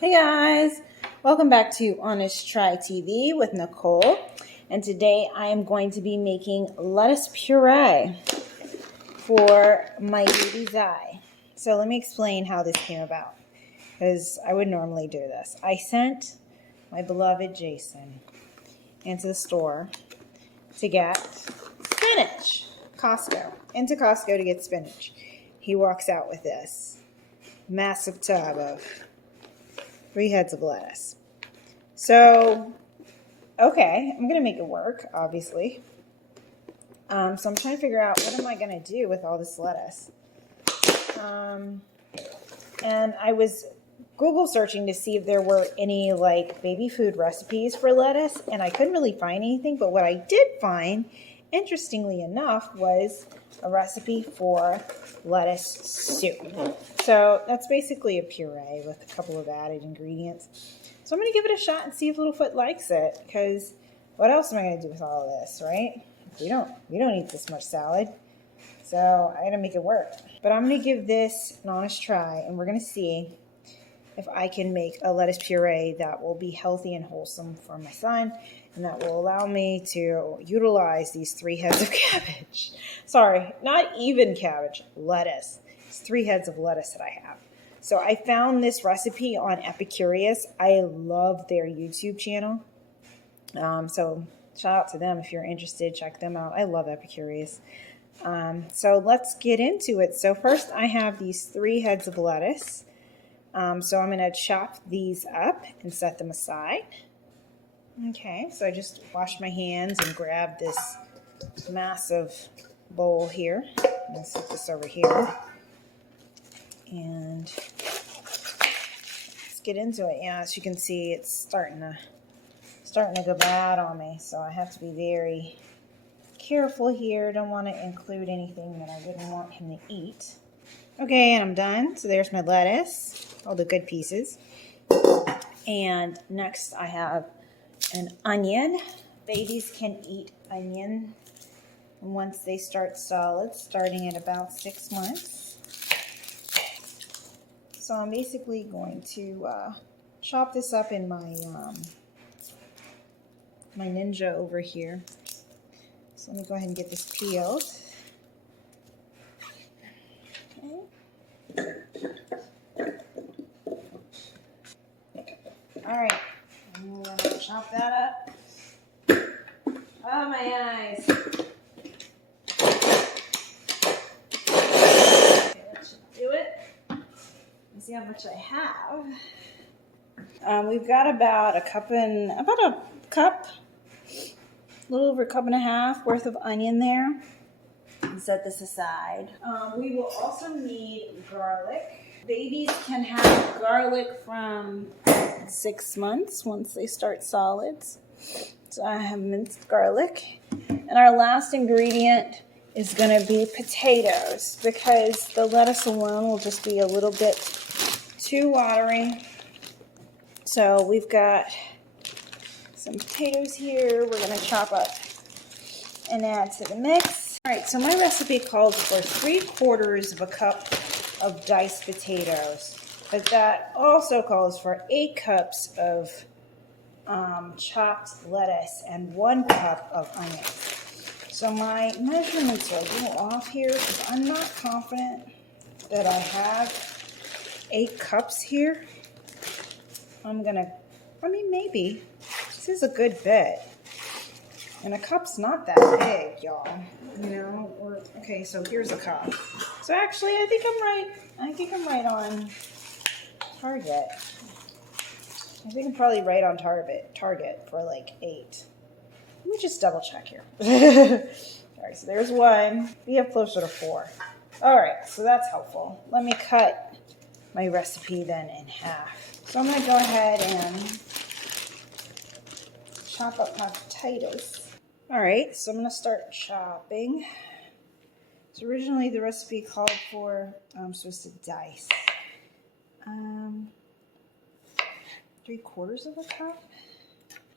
Hey guys, welcome back to Honest Try TV with Nicole, and today I am going to be making lettuce puree for my baby's eye. So let me explain how this came about, because I would normally do this. I sent my beloved Jason into the store to get spinach, into Costco to get spinach. He walks out with this massive tub of 3 heads of lettuce. So, okay, I'm going to make it work, obviously. So I'm trying to figure out what am I going to do with all this lettuce. And I was Google searching to see if there were any like baby food recipes for lettuce, and I couldn't really find anything. But what I did find, interestingly enough, was a recipe for lettuce soup. So that's basically a puree with a couple of added ingredients. So I'm going to give it a shot and see if Littlefoot likes it, because what else am I going to do with all of this, right? We don't eat this much salad, so I got to make it work. But I'm going to give this an honest try, and we're going to see if I can make a lettuce puree that will be healthy and wholesome for my son, and that will allow me to utilize these 3 heads of cabbage. Sorry, not even cabbage, lettuce. It's 3 heads of lettuce that I have. So I found this recipe on Epicurious. I love their YouTube channel. So shout out to them if you're interested. Check them out. I love Epicurious. So let's get into it. So first I have these 3 heads of lettuce. So I'm going to chop these up and set them aside. Okay, so I just washed my hands and grabbed this massive bowl here. I'm going to set this over here. And let's get into it. Yeah, as you can see, it's starting to go bad on me. So I have to be very careful here. Don't want to include anything that I wouldn't want him to eat. Okay, and I'm done. So there's my lettuce, all the good pieces. And next I have an onion. Babies can eat onion once they start solids, starting at about 6 months. So I'm basically going to chop this up in my my Ninja over here. So let me go ahead and get this peeled. Okay. All right, I'm going to chop that up. Oh, my eyes. Okay, that should do it. Let's see how much I have. We've got about a little over a cup and a half worth of onion there. Set this aside. We will also need garlic. Babies can have garlic from 6 months once they start solids. So I have minced garlic. And our last ingredient is going to be potatoes, because the lettuce alone will just be a little bit too watery. So we've got some potatoes here we're going to chop up and add to the mix. All right, so my recipe calls for 3/4 cup of diced potatoes, but that also calls for 8 cups of chopped lettuce and 1 cup of onions. So my measurements are a little off here because I'm not confident that I have 8 cups here. Maybe. This is a good bit. And a cup's not that big, y'all. Okay, so here's a cup. So actually, I think I'm right. I think I'm right on target. I think I'm probably right on target for like 8. Let me just double check here. All right, so there's 1. We have closer to 4. All right, so that's helpful. Let me cut my recipe then in half. So I'm going to go ahead and chop up my potatoes. All right, so I'm going to start chopping. So originally the recipe called for, I'm supposed to dice 3/4 of a cup.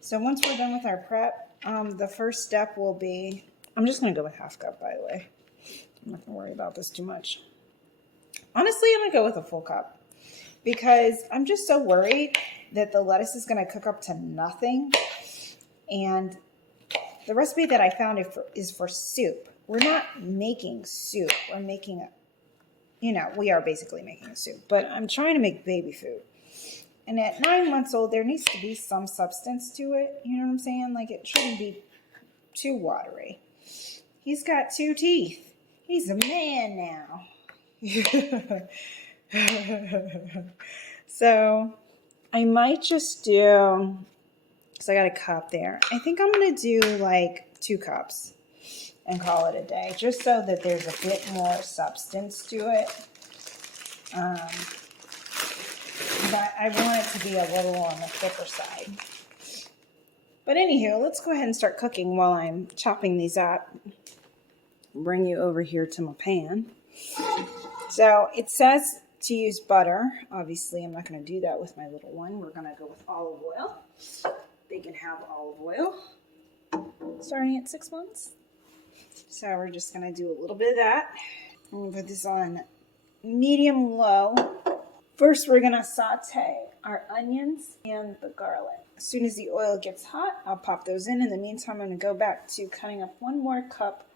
So once we're done with our prep, the first step will be, I'm just going to go with 1/2 cup, by the way. I'm not going to worry about this too much. Honestly, I'm going to go with a full cup, because I'm just so worried that the lettuce is going to cook up to nothing. And the recipe that I found is for soup. We're not making soup. We're making a, we are basically making a soup, but I'm trying to make baby food. And at 9 months old, there needs to be some substance to it. You know what I'm saying? Like, it shouldn't be too watery. He's got 2 teeth. He's a man now. So I might just do, because I got a cup there. I think I'm going to do like 2 cups and call it a day, just so that there's a bit more substance to it. But I want it to be a little on the thicker side. But anywho, let's go ahead and start cooking while I'm chopping these up. Bring you over here to my pan. So it says to use butter. Obviously, I'm not going to do that with my little one. We're going to go with olive oil. They can have olive oil starting at 6 months. So we're just going to do a little bit of that. I'm going to put this on medium-low. First, we're going to saute our onions and the garlic. As soon as the oil gets hot, I'll pop those in. In the meantime, I'm going to go back to cutting up 1 more cup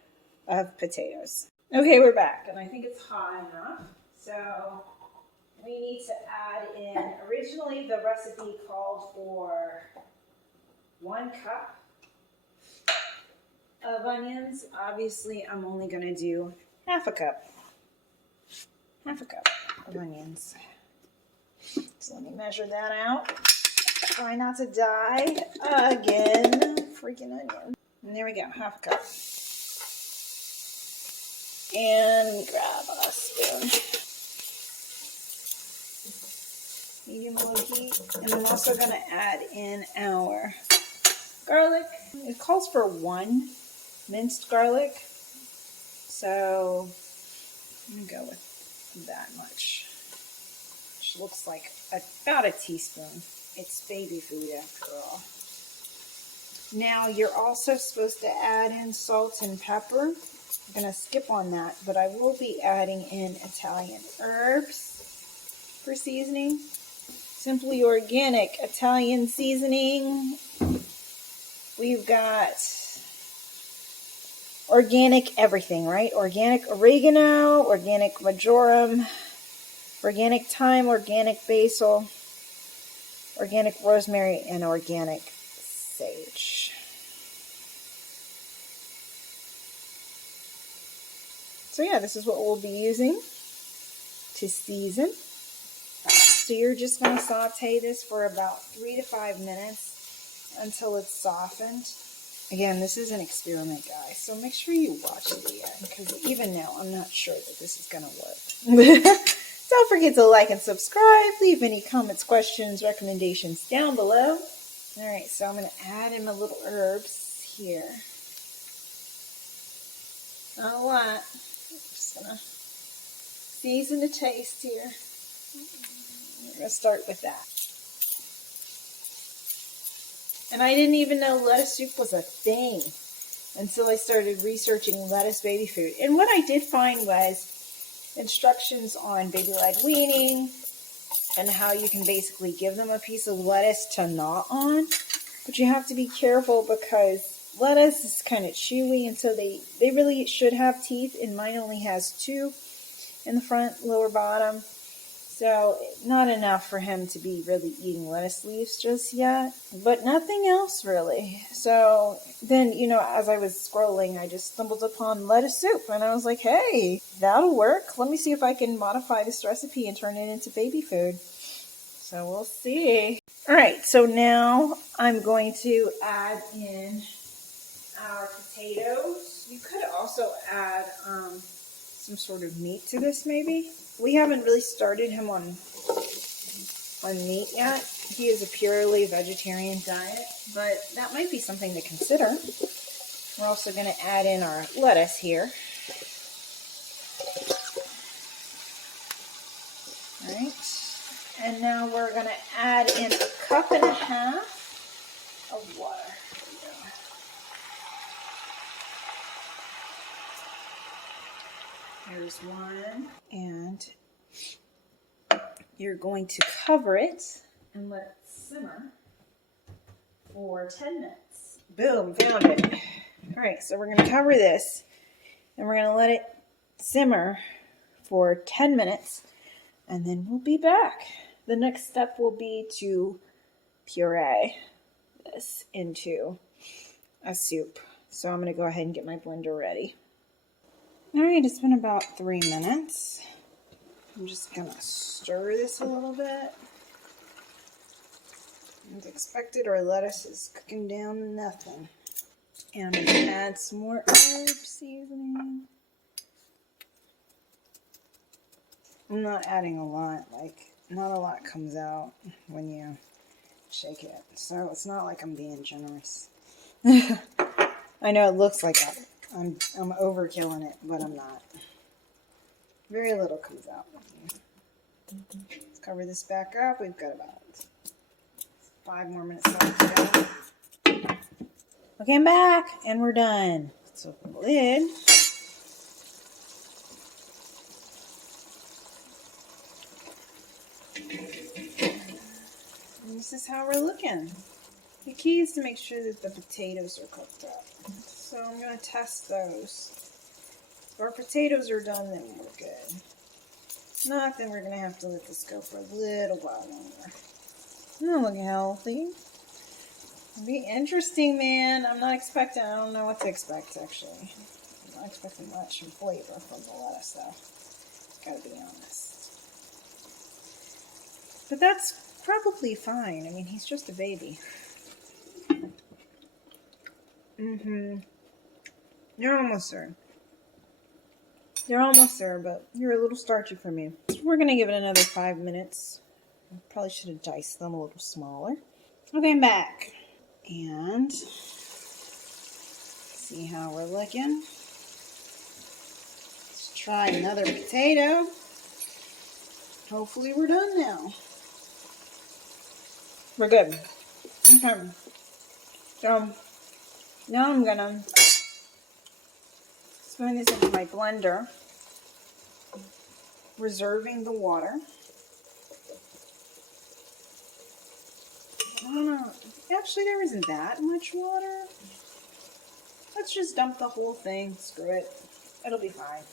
of potatoes. Okay, we're back, and I think it's hot enough. So we need to add in, originally the recipe called for 1 cup of onions. Obviously, I'm only going to do half a cup of onions. So let me measure that out. Try not to die again. Freaking onion. And there we go, half a cup. And grab a spoon. Medium-low heat. And I'm also going to add in our garlic. It calls for 1 minced garlic. So I'm going to go with that much. Which looks like about a teaspoon. It's baby food after all. Now you're also supposed to add in salt and pepper. I'm going to skip on that, but I will be adding in Italian herbs for seasoning. Simply Organic Italian seasoning. We've got organic everything, right? Organic oregano, organic marjoram, organic thyme, organic basil, organic rosemary, and organic sage. So yeah, this is what we'll be using to season. So you're just going to saute this for about 3 to 5 minutes until it's softened. Again, this is an experiment, guys, so make sure you watch to the end, because even now I'm not sure that this is going to work. Don't forget to like and subscribe. Leave any comments, questions, recommendations down below. All right, so I'm going to add in my little herbs here. Not a lot. Just going to season the taste here. We're going to start with that. And I didn't even know lettuce soup was a thing until I started researching lettuce baby food. And what I did find was instructions on baby leg weaning and how you can basically give them a piece of lettuce to gnaw on. But you have to be careful because lettuce is kind of chewy, and so they really should have teeth, and mine only has 2 in the front, lower bottom. So not enough for him to be really eating lettuce leaves just yet, but nothing else really. So then, as I was scrolling, I just stumbled upon lettuce soup, and I was like, hey, that'll work. Let me see if I can modify this recipe and turn it into baby food. So we'll see. All right, so now I'm going to add in our potatoes. You could also add some sort of meat to this maybe. We haven't really started him on meat yet. He is a purely vegetarian diet, but that might be something to consider. We're also going to add in our lettuce here. All right. And now we're going to add in 1.5 cups of water. There's 1, and you're going to cover it and let it simmer for 10 minutes. Boom, found it. All right, so we're going to cover this and we're going to let it simmer for 10 minutes and then we'll be back. The next step will be to puree this into a soup. So I'm going to go ahead and get my blender ready. All right, it's been about 3 minutes. I'm just going to stir this a little bit. As expected, our lettuce is cooking down to nothing. And I'm going to add some more herb seasoning. I'm not adding a lot. Like, not a lot comes out when you shake it. So it's not like I'm being generous. I know it looks like I'm overkilling it, but I'm not. Very little comes out. Let's cover this back up. We've got about 5 more minutes left to go. Okay, I'm back, and we're done. Let's open the lid. And this is how we're looking. The key is to make sure that the potatoes are cooked up. So I'm going to test those. If our potatoes are done, then we're good. If not, then we're going to have to let this go for a little while longer. It'll look healthy. It'll be interesting, man. I don't know what to expect, actually. I'm not expecting much flavor from the lettuce, though. Gotta be honest. But that's probably fine. I mean, he's just a baby. You're almost there. You're almost there, but you're a little starchy for me. We're going to give it another 5 minutes. I probably should have diced them a little smaller. Okay, I'm back. And see how we're looking. Let's try another potato. Hopefully we're done now. We're good. Okay. So now I'm gonna spoon this into my blender, reserving the water. I don't know. Actually, there isn't that much water. Let's just dump the whole thing. Screw it. It'll be fine.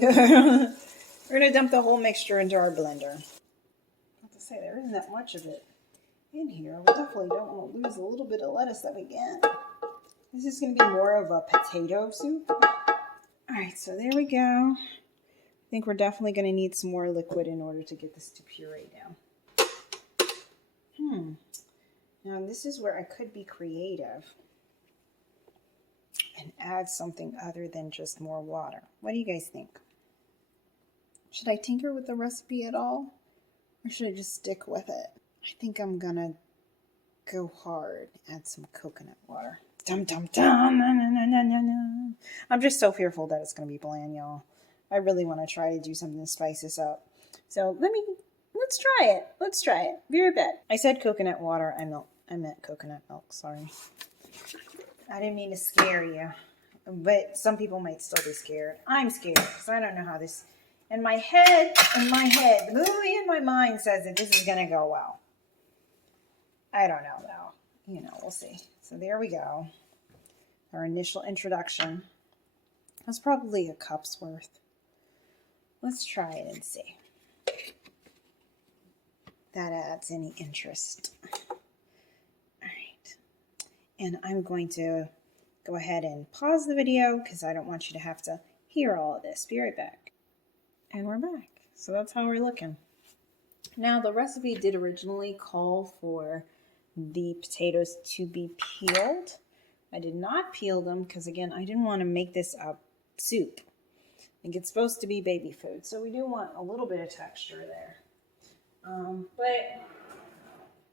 We're going to dump the whole mixture into our blender. I have to say, there isn't that much of it in here. We definitely don't want to lose a little bit of lettuce that we get. This is going to be more of a potato soup. Alright, so there we go. I think we're definitely going to need some more liquid in order to get this to puree down. Now this is where I could be creative and add something other than just more water. What do you guys think? Should I tinker with the recipe at all? Or should I just stick with it? I think I'm gonna go hard, add some coconut water. Dum dum dum, na, na, na, na, na, na. I'm just so fearful that it's gonna be bland, y'all. I really want to try to do something to spice this up. So let's try it. Let's try it. Be right back. I said coconut water. I meant coconut milk. Sorry. I didn't mean to scare you, but some people might still be scared. I'm scared because I don't know how this. In my head, the movie in my mind says that this is gonna go well. I don't know though. You know, we'll see. So there we go. Our initial introduction. That's probably a cup's worth. Let's try it and see if that adds any interest. All right. And I'm going to go ahead and pause the video because I don't want you to have to hear all of this. Be right back. And we're back. So that's how we're looking. Now, the recipe did originally call for the potatoes to be peeled. I did not peel them because, again, I didn't want to make this a soup. I think it's supposed to be baby food, so we do want a little bit of texture there. But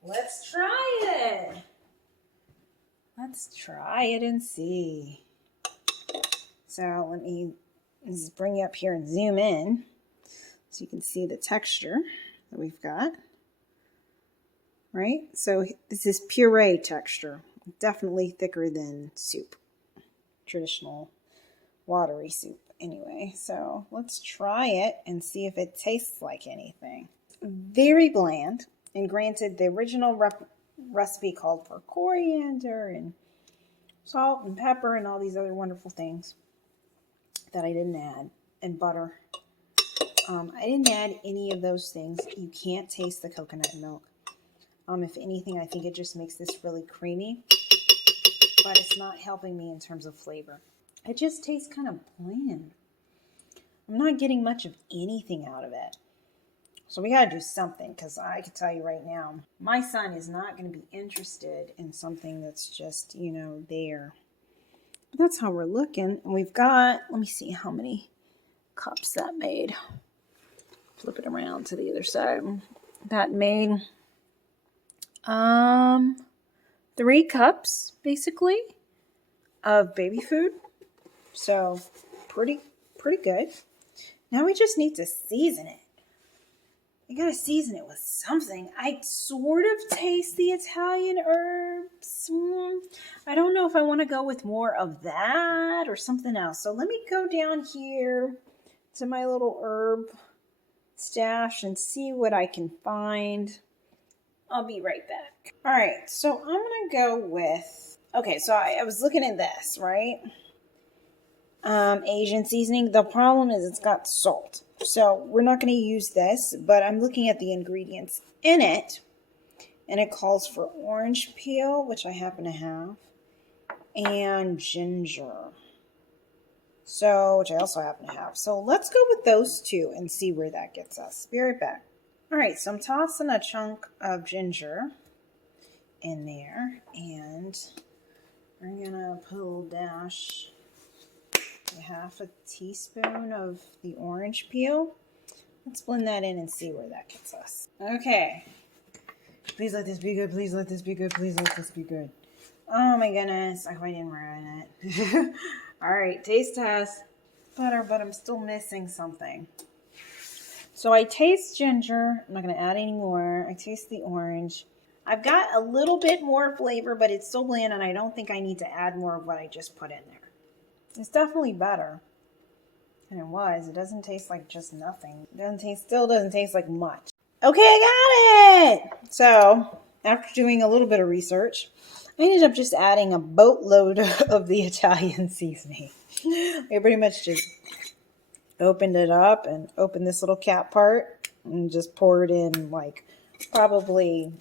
let's try it. Let's try it and see. So let me just bring you up here and zoom in so you can see the texture that we've got. Right? So this is puree texture. Definitely thicker than soup. Traditional watery soup anyway. So let's try it and see if it tastes like anything. very bland. And granted, the original recipe called for coriander and salt and pepper and all these other wonderful things that I didn't add, and butter. I didn't add any of those things. You can't taste the coconut milk. If anything, I think it just makes this really creamy, but it's not helping me in terms of flavor. It just tastes kind of bland. I'm not getting much of anything out of it. So we got to do something, because I can tell you right now, my son is not going to be interested in something that's just, there. But that's how we're looking. And we've got, let me see how many cups that made. Flip it around to the other side. That made 3 cups, basically, of baby food. So pretty good. Now we just need to season it. You gotta season it with something. I sort of taste the Italian herbs. I don't know if I want to go with more of that or something else. So let me go down here to my little herb stash and see what I can find. I'll be right back. All right, so I'm gonna go with, okay, so I was looking at this, right? Asian seasoning. The problem is it's got salt. So we're not going to use this, but I'm looking at the ingredients in it, and it calls for orange peel, which I happen to have, and ginger. So, which I also happen to have. So let's go with those 2 and see where that gets us. Be right back. All right, so I'm tossing a chunk of ginger in there, and we're going to put a little dash, half a teaspoon of the orange peel. Let's blend that in and see where that gets us. Okay. Please let this be good. Please let this be good. Please let this be good. Oh my goodness. I didn't write it. All right. Taste test. Butter, but I'm still missing something. So I taste ginger. I'm not going to add any more. I taste the orange. I've got a little bit more flavor, but it's still bland, and I don't think I need to add more of what I just put in there. It's definitely better than it was. It doesn't taste like just nothing. It still doesn't taste like much. Okay, I got it! So, after doing a little bit of research, I ended up just adding a boatload of the Italian seasoning. I pretty much just opened it up and opened this little cap part and just poured in like probably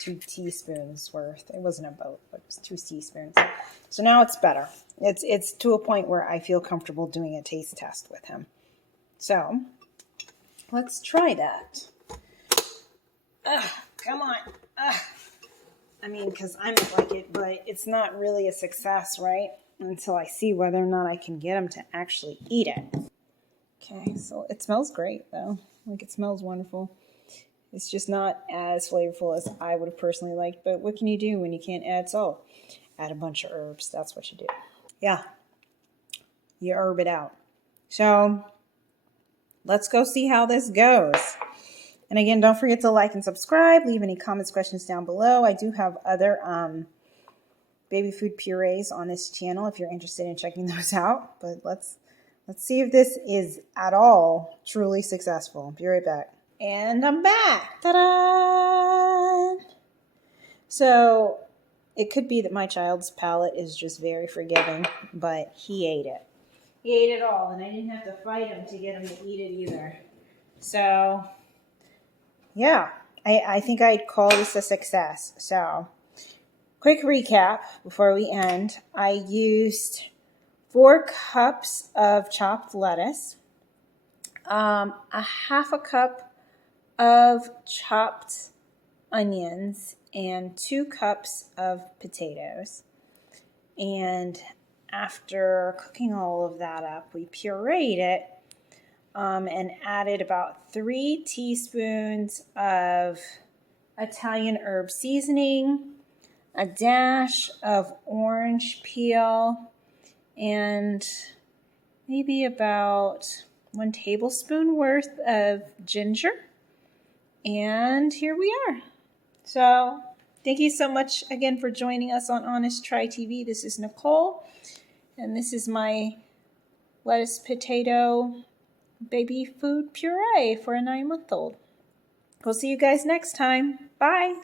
2 teaspoons worth. It wasn't a boat, but it was 2 teaspoons. So now it's better. It's to a point where I feel comfortable doing a taste test with him. So let's try that. Come on. I mean, because I might like it, but it's not really a success, right? Until I see whether or not I can get him to actually eat it. Okay, so it smells great, though. Like, it smells wonderful. It's just not as flavorful as I would have personally liked, but what can you do when you can't add salt? Add a bunch of herbs. That's what you do. Yeah, you herb it out. So let's go see how this goes. And again, don't forget to like and subscribe. Leave any comments, questions down below. I do have other baby food purees on this channel if you're interested in checking those out. But let's see if this is at all truly successful. Be right back. And I'm back. Ta-da! So it could be that my child's palate is just very forgiving, but he ate it. He ate it all, and I didn't have to fight him to get him to eat it either. So, yeah, I think I'd call this a success. So, quick recap before we end. I used 4 cups of chopped lettuce, a half a cup of chopped onions, and 2 cups of potatoes. And after cooking all of that up, we pureed it and added about 3 teaspoons of Italian herb seasoning, a dash of orange peel, and maybe about 1 tablespoon worth of ginger. And here we are. So thank you so much again for joining us on Honest Try TV. This is Nicole, and this is my lettuce potato baby food puree for a 9-month-old. We'll see you guys next time. Bye.